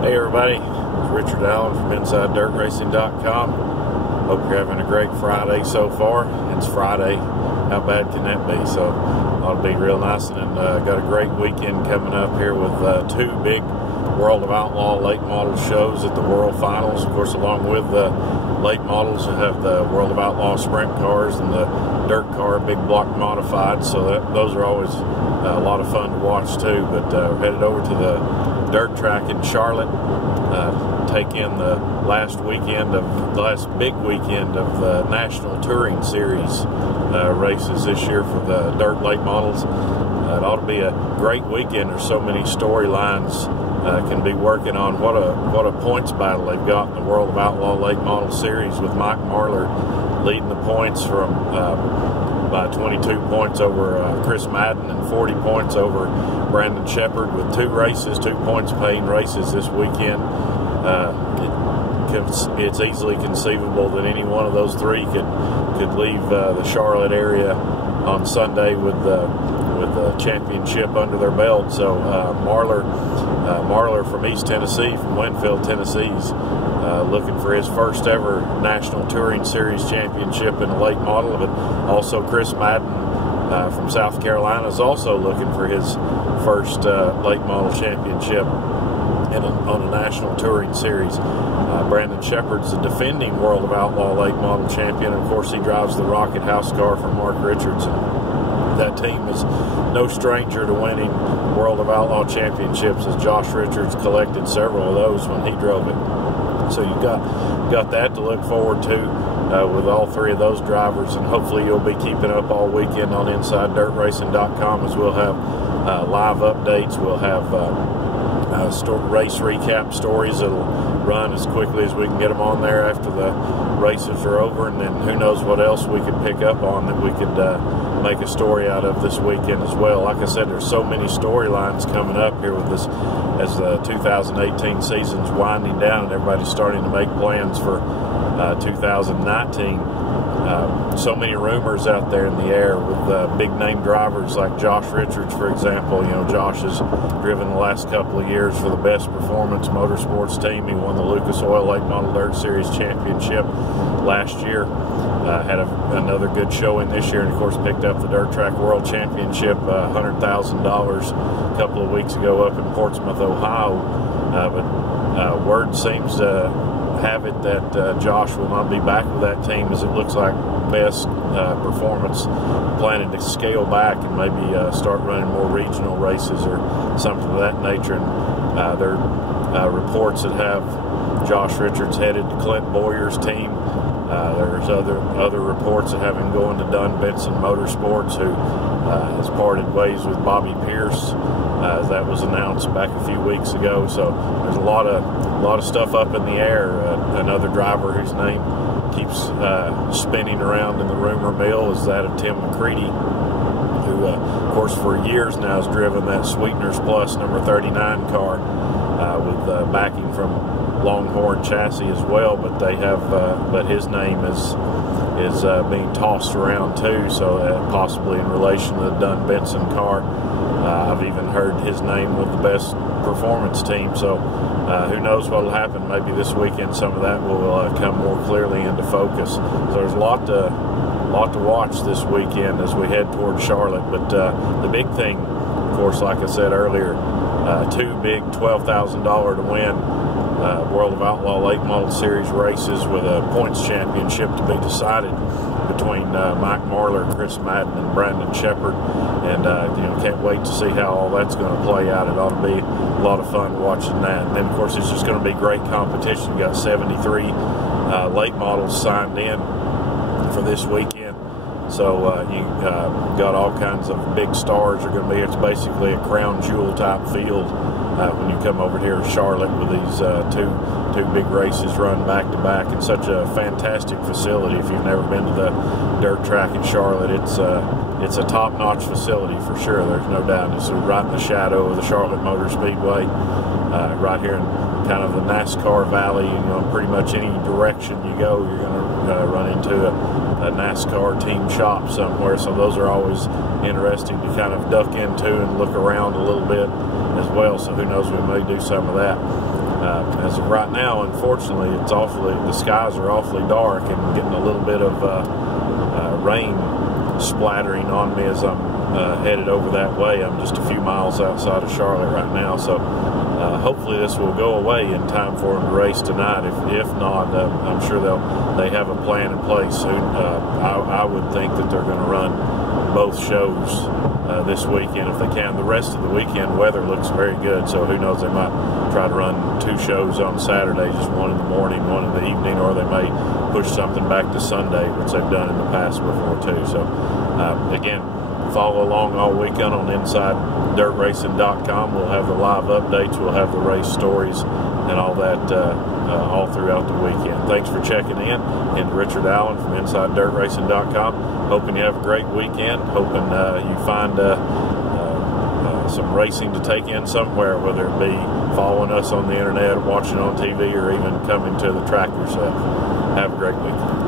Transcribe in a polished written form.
Hey everybody, it's Richard Allen from InsideDirtRacing.com. Hope you're having a great Friday so far. It's Friday. How bad can that be? So ought to be real nice, and got a great weekend coming up here with two big World of Outlaw late model shows at the World Finals. Of course, along with the late models, you have the World of Outlaw sprint cars and the dirt car big block modified. So those are always a lot of fun to watch too. But we're headed over to the dirt track in Charlotte, take in the last big weekend of the National Touring Series races this year for the dirt late models. It ought to be a great weekend. There's so many storylines can be working on. What a points battle they've got in the World of Outlaw late model series, with Mike Marlar leading the points from by 22 points over Chris Madden and 40 points over Brandon Shepard, with two points paying races this weekend. It's easily conceivable that any one of those three could leave the Charlotte area on Sunday with the championship under their belt. So Marlar from East Tennessee, from Winfield, Tennessee's looking for his first ever National Touring Series championship in a late model. But also Chris Madden from South Carolina is also looking for his first late model championship on a National Touring Series. Brandon Shepard's the defending World of Outlaw late model champion. Of course, he drives the Rocket House car for Mark Richardson. That team is no stranger to winning World of Outlaw championships, as Josh Richards collected several of those when he drove it. So you've got that to look forward to with all three of those drivers, and hopefully you'll be keeping up all weekend on InsideDirtRacing.com, as we'll have live updates. We'll have race recap stories that'll run as quickly as we can get them on there after the races are over, and then who knows what else we could pick up on that we could make a story out of this weekend as well. Like I said, there's so many storylines coming up here with this as the 2018 season's winding down and everybody's starting to make plans for 2019. So many rumors out there in the air with big name drivers like Josh Richards, for example. You know, Josh has driven the last couple of years for the Best Performance Motorsports team. He won the Lucas Oil Late Model Dirt Series championship last year. Had another good showing this year, and of course picked up the Dirt Track World Championship, $100,000 a couple of weeks ago up in Portsmouth, Ohio. But word seems to have it that Josh will not be back with that team, as it looks like Best Performance planning to scale back and maybe start running more regional races or something of that nature. And there are reports that have Josh Richards headed to Clint Boyer's team. There's other reports that have him going to Dunn Benson Motorsports, who has parted ways with Bobby Pierce. That was announced back a few weeks ago. So there's a lot of stuff up in the air. Another driver whose name keeps spinning around in the rumor mill is that of Tim McCready, who of course for years now has driven that Sweeteners Plus number 39 car with backing from Longhorn Chassis as well. But they have but his name is being tossed around too, so possibly in relation to the Dunn Benson car. I've even heard his name with the Best Performance team. So who knows what will happen. Maybe this weekend some of that will come more clearly into focus. So there's a lot to watch this weekend as we head toward Charlotte. But the big thing, of course, like I said earlier, two big $12,000 to win World of Outlaw Late Model Series races with a points championship to be decided between Mike Marlar, Chris Madden, and Brandon Shepard. And can't wait to see how all that's going to play out. It ought to be a lot of fun watching that. And then, of course, it's just going to be great competition. We've got 73 late models signed in for this weekend. So you got all kinds of big stars are going to be. It's basically a crown jewel type field when you come over here to Charlotte with these two big races run back to back. It's such a fantastic facility. If you've never been to the dirt track in Charlotte, it's a top-notch facility for sure. There's no doubt. It's right in the shadow of the Charlotte Motor Speedway, right here in kind of the NASCAR Valley. You know, pretty much any direction you go, you're going to run into a NASCAR team shop somewhere. So those are always interesting to kind of duck into and look around a little bit as well. So who knows, we may do some of that. As of right now, unfortunately, the skies are awfully dark and getting a little bit of rain splattering on me as I'm headed over that way. I'm just a few miles outside of Charlotte right now, so hopefully this will go away in time for them to race tonight. If not, I'm sure they have a plan in place. I would think that they're going to run both shows this weekend if they can. The rest of the weekend weather looks very good, so who knows, they might try to run 2 shows on Saturday, just one in the morning, one in the evening, or they may push something back to Sunday, which they've done in the past before too. So again, follow along all weekend on InsideDirtRacing.com. We'll have the live updates, we'll have the race stories and all that all throughout the weekend. Thanks for checking in. And Richard Allen from InsideDirtRacing.com. Hoping you have a great weekend. Hoping you find some racing to take in somewhere, whether it be following us on the internet, watching on TV, or even coming to the track yourself. Have a great weekend.